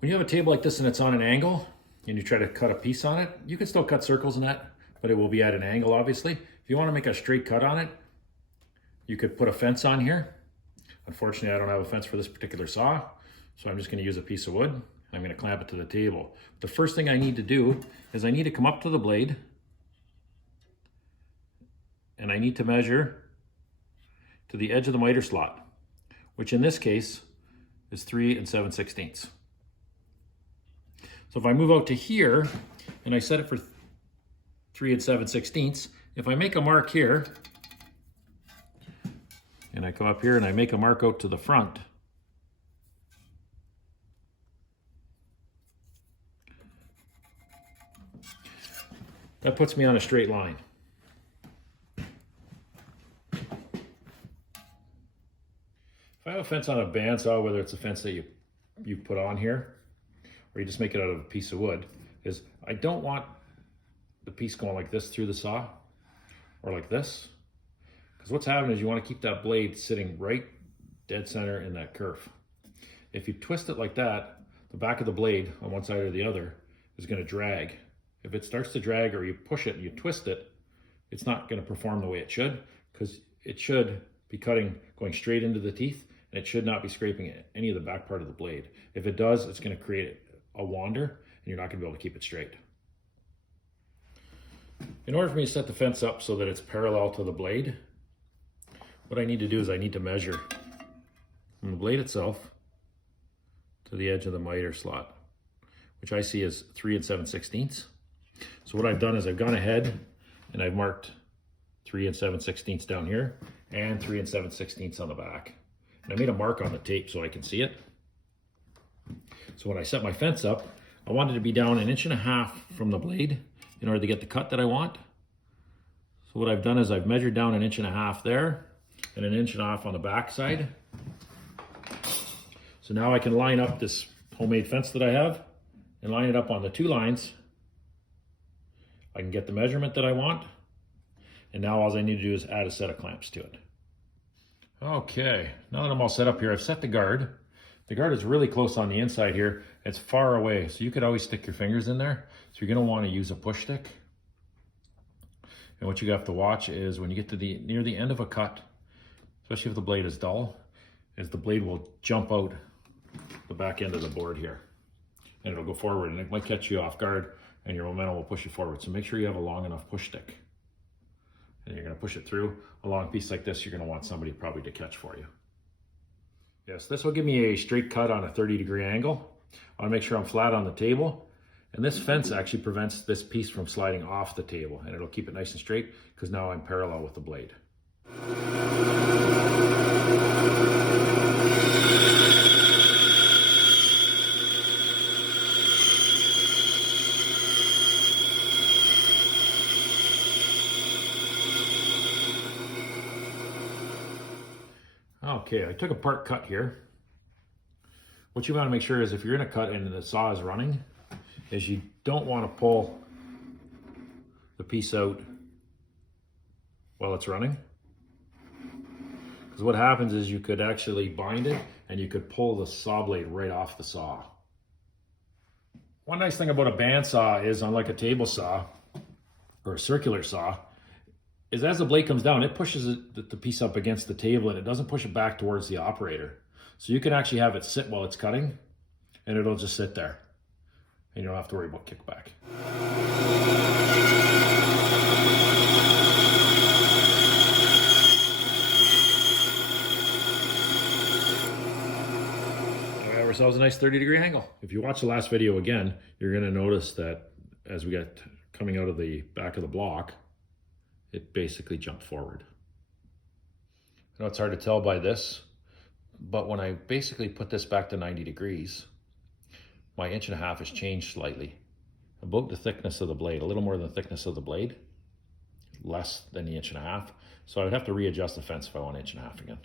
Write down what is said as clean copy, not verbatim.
When you have a table like this and it's on an angle and you try to cut a piece on it, you can still cut circles in that, but it will be at an angle, obviously. If you want to make a straight cut on it, you could put a fence on here. Unfortunately, I don't have a fence for this particular saw, so I'm just going to use a piece of wood. And I'm going to clamp it to the table. The first thing I need to do is I need to come up to the blade and I need to measure to the edge of the miter slot, which in this case is 3 7/16. So if I move out to here and I set it for 3 7/16, if I make a mark here and I come up here and I make a mark out to the front, that puts me on a straight line. If I have a fence on a bandsaw, whether it's a fence that you put on here, or you just make it out of a piece of wood, is I don't want the piece going like this through the saw, or like this. Because what's happening is you want to keep that blade sitting right dead center in that curve. If you twist it like that, the back of the blade on one side or the other is going to drag. If it starts to drag or you push it and you twist it, it's not going to perform the way it should, because it should be cutting, going straight into the teeth, and it should not be scraping any of the back part of the blade. If it does, it's going to create a wander and you're not going to be able to keep it straight. In order for me to set the fence up so that it's parallel to the blade, what I need to do is I need to measure from the blade itself to the edge of the miter slot, which I see as 3 7/16. So what I've done is I've gone ahead and I've marked 3 7/16 down here and 3 7/16 on the back. And I made a mark on the tape so I can see it. So when I set my fence up, I wanted to be down 1.5 inches from the blade in order to get the cut that I want. So what I've done is I've measured down 1.5 inches there and 1.5 inches on the back side. So now I can line up this homemade fence that I have and line it up on the 2 lines. I can get the measurement that I want. And now all I need to do is add a set of clamps to it. Okay, now that I'm all set up here, I've set the guard. The guard is really close on the inside here. It's far away, so you could always stick your fingers in there. So you're gonna wanna use a push stick. And what you have to watch is when you get to near the end of a cut, especially if the blade is dull, is the blade will jump out the back end of the board here. And it'll go forward, and it might catch you off guard, and your momentum will push you forward. So make sure you have a long enough push stick. And you're gonna push it through. A long piece like this, you're gonna want somebody probably to catch for you. Yes, this will give me a straight cut on a 30-degree angle. I wanna make sure I'm flat on the table. And this fence actually prevents this piece from sliding off the table, and it'll keep it nice and straight because now I'm parallel with the blade. Okay, I took a part cut here. What you want to make sure is if you're in a cut and the saw is running, is you don't want to pull the piece out while it's running. Because what happens is you could actually bind it and you could pull the saw blade right off the saw. One nice thing about a bandsaw is, unlike a table saw or a circular saw, is as the blade comes down, it pushes the piece up against the table and it doesn't push it back towards the operator. So you can actually have it sit while it's cutting and it'll just sit there. And you don't have to worry about kickback. We have ourselves a nice 30-degree angle. If you watch the last video again, you're gonna notice that as we get coming out of the back of the block, it basically jumped forward. I know it's hard to tell by this, but when I basically put this back to 90 degrees, my 1.5 inches has changed slightly. About the thickness of the blade, a little more than the thickness of the blade, less than the 1.5 inches. So I would have to readjust the fence if I want 1.5 inches again.